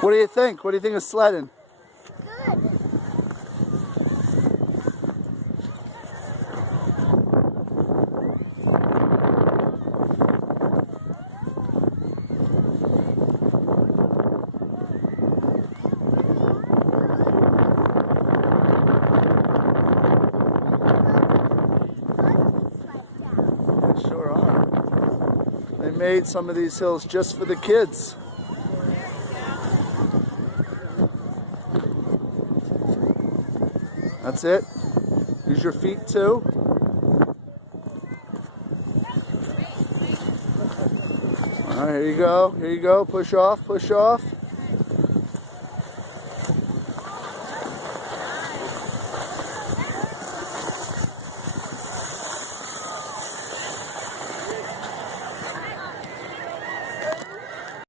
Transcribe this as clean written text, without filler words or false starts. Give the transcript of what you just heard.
What do you think? What do you think of sledding? Good. They sure are. They made some of these hills just for the kids. That's it. Use your feet too. All right, here you go. Here you go. Push off, push off.